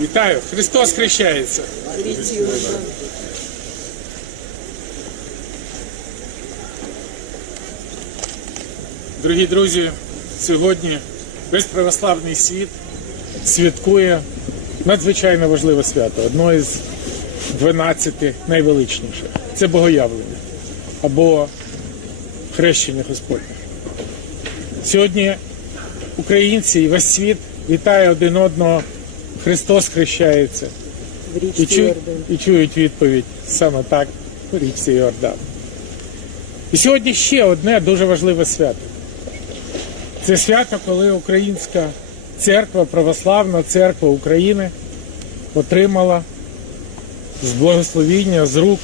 Вітаю! Христос хрещається! Дорогі друзі, сьогодні весь православний світ святкує надзвичайно важливе свято, одно із 12 найвеличніших. Це Богоявлення або хрещення Господнє. Сьогодні українці і весь світ вітає один одного. Христос хрещається. в І, чу, і чують відповідь саме так в річці Йордан. І сьогодні ще одне дуже важливе свято. Це свято, коли Українська церква, Православна церква України отримала з благословіння з рук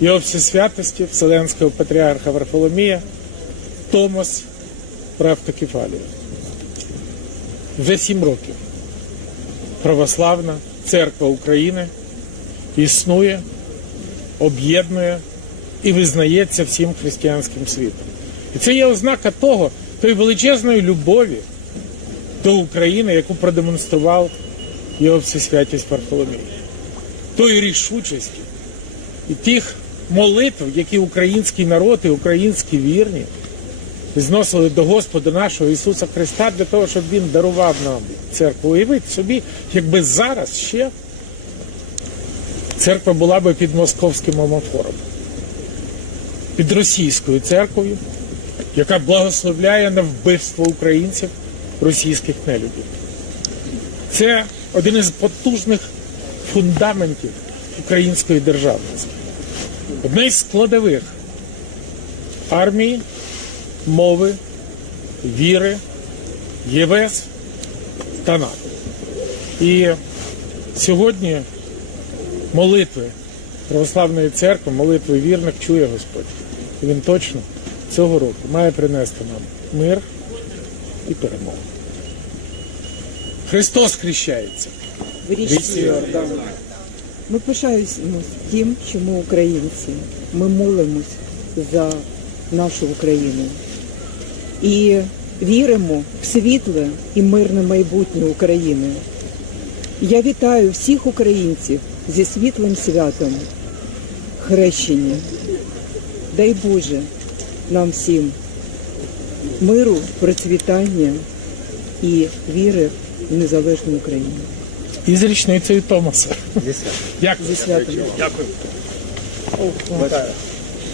його всесвятості Вселенського патріарха Варфоломія Томос про автокефалію. Вже сім років Православна церква України існує, об'єднує і визнається всім християнським світом. І це є ознака того, тої величезної любові до України, яку продемонстрував його всесвятість Варфоломій. Тої рішучості і тих молитв, які український народ і українські вірні зносили до Господа нашого Ісуса Христа для того, щоб Він дарував нам церкву. Уявіть собі, якби зараз ще церква була би під московським омофором, під російською церквою, яка благословляє на вбивство українців російських нелюдів. Це один із потужних фундаментів української державності. Одне із складових армії, мови, віри, ЄВС та НАТО. І сьогодні молитви Православної церкви, молитви вірних чує Господь. І він точно цього року має принести нам мир і перемогу. Христос хрещається. Йордан. Ми пишаємось тим, що ми українці. Ми молимось за нашу Україну і віримо в світле і мирне майбутнє України. Я вітаю всіх українців зі світлим святом хрещення. Дай Боже нам всім миру, процвітання і віри в незалежну Україну. І з річницею Томаса. Дякую. Зі святом. Дякую.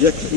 Як